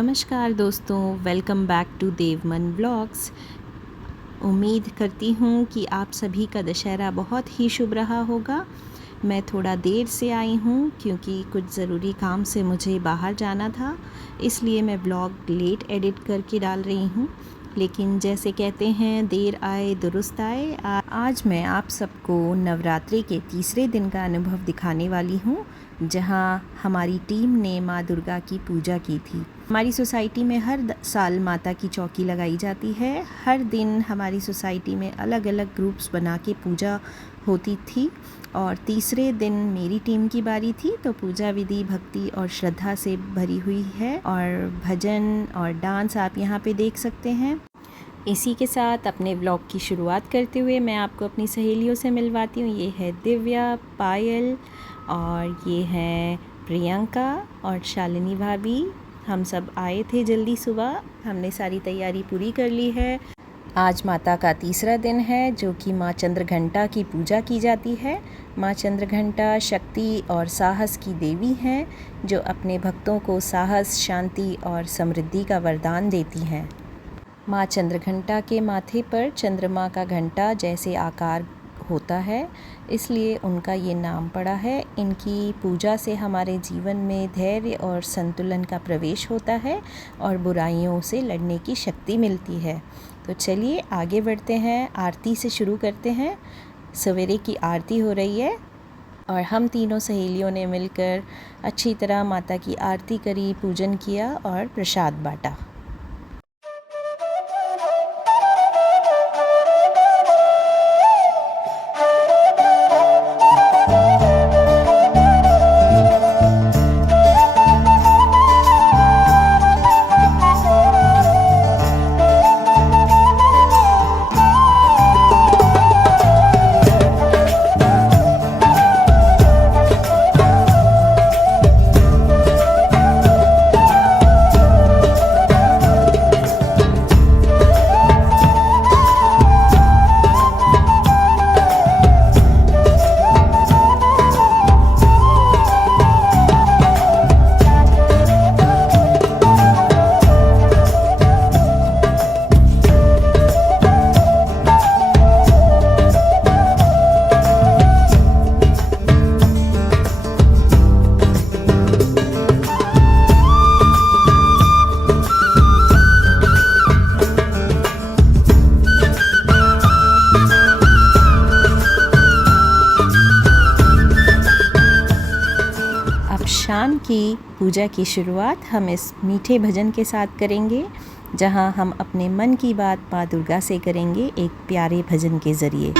नमस्कार दोस्तों, welcome back to Devman vlogs. उम्मीद करती हूँ कि आप सभी का दशहरा बहुत ही शुभ रहा होगा। मैं थोड़ा देर से आई हूँ क्योंकि कुछ ज़रूरी काम से मुझे बाहर जाना था, इसलिए मैं व्लॉग लेट एडिट करके डाल रही हूँ। लेकिन जैसे कहते हैं, देर आए दुरुस्त आए। आज मैं आप सबको नवरात्रि के तीसरे दिन का अनुभव दिखाने वाली हूँ, जहाँ हमारी टीम ने माँ दुर्गा की पूजा की थी। हमारी सोसाइटी में हर साल माता की चौकी लगाई जाती है। हर दिन हमारी सोसाइटी में अलग अलग ग्रुप्स बना के पूजा होती थी और तीसरे दिन मेरी टीम की बारी थी। तो पूजा विधि भक्ति और श्रद्धा से भरी हुई है और भजन और डांस आप यहाँ पे देख सकते हैं। इसी के साथ अपने व्लॉग की शुरुआत करते हुए मैं आपको अपनी सहेलियों से मिलवाती हूँ। ये है दिव्या, पायल और ये है प्रियंका और शालिनी भाभी। हम सब आए थे जल्दी सुबह, हमने सारी तैयारी पूरी कर ली है। आज माता का तीसरा दिन है, जो कि माँ चंद्रघंटा की पूजा की जाती है। माँ चंद्रघंटा शक्ति और साहस की देवी हैं, जो अपने भक्तों को साहस, शांति और समृद्धि का वरदान देती हैं। माँ चंद्रघंटा के माथे पर चंद्रमा का घंटा जैसे आकार होता है, इसलिए उनका ये नाम पड़ा है। इनकी पूजा से हमारे जीवन में धैर्य और संतुलन का प्रवेश होता है और बुराइयों से लड़ने की शक्ति मिलती है। तो चलिए आगे बढ़ते हैं, आरती से शुरू करते हैं। सवेरे की आरती हो रही है और हम तीनों सहेलियों ने मिलकर अच्छी तरह माता की आरती करी, पूजन किया और प्रसाद बांटा। शाम की पूजा की शुरुआत हम इस मीठे भजन के साथ करेंगे, जहां हम अपने मन की बात माँ दुर्गा से करेंगे एक प्यारे भजन के ज़रिए।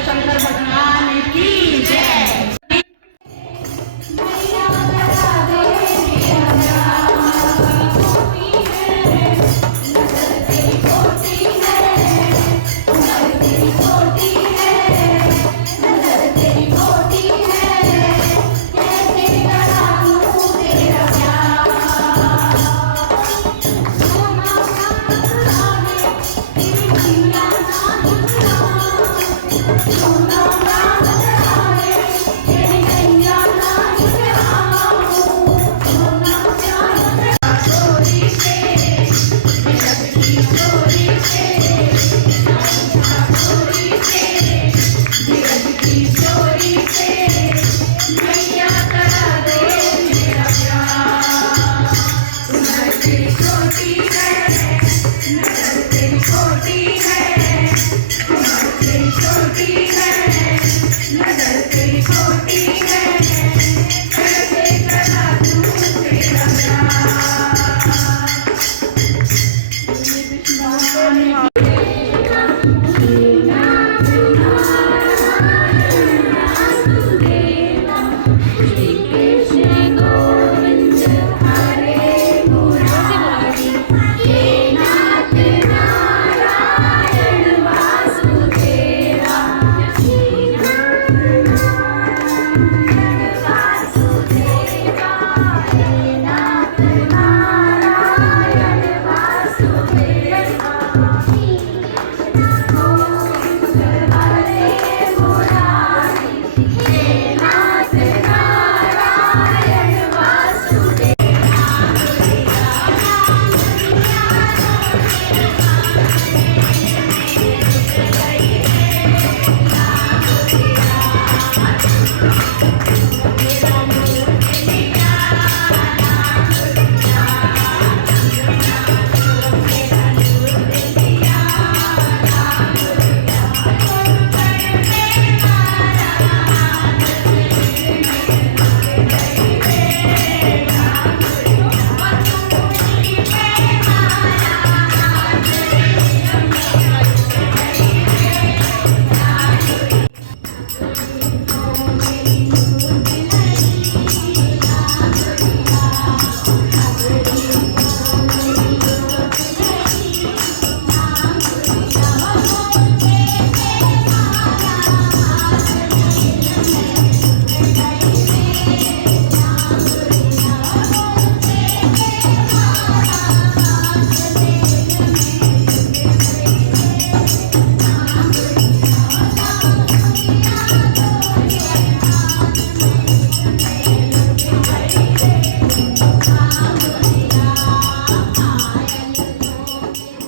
शंकर भगवान की जय।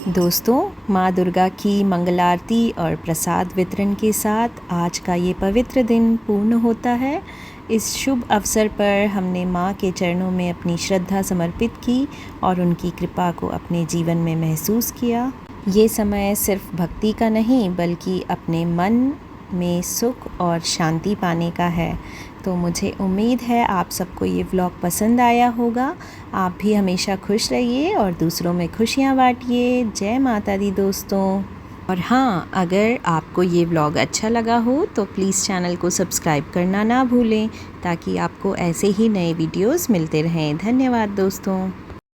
दोस्तों, माँ दुर्गा की मंगल आरती और प्रसाद वितरण के साथ आज का ये पवित्र दिन पूर्ण होता है। इस शुभ अवसर पर हमने माँ के चरणों में अपनी श्रद्धा समर्पित की और उनकी कृपा को अपने जीवन में महसूस किया। ये समय सिर्फ भक्ति का नहीं बल्कि अपने मन में सुख और शांति पाने का है। तो मुझे उम्मीद है आप सबको ये व्लॉग पसंद आया होगा। आप भी हमेशा खुश रहिए और दूसरों में खुशियाँ बांटिए। जय माता दी दोस्तों। और हाँ, अगर आपको ये व्लॉग अच्छा लगा हो तो प्लीज़ चैनल को सब्सक्राइब करना ना भूलें ताकि आपको ऐसे ही नए वीडियोस मिलते रहें। धन्यवाद दोस्तों।